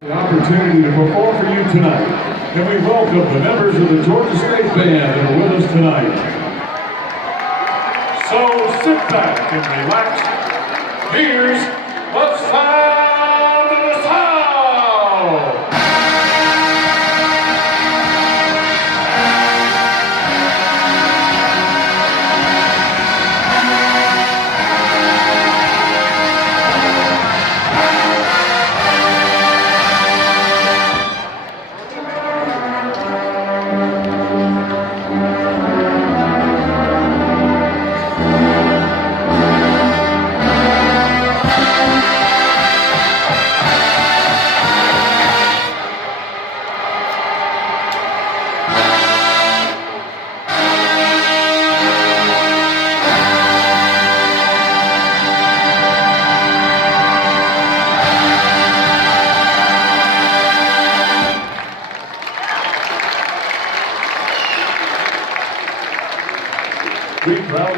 The opportunity to perform for you tonight. Can we welcome the members of the Georgia State Band that are with us tonight? So sit back and relax. Here's the sound of the South. We proudly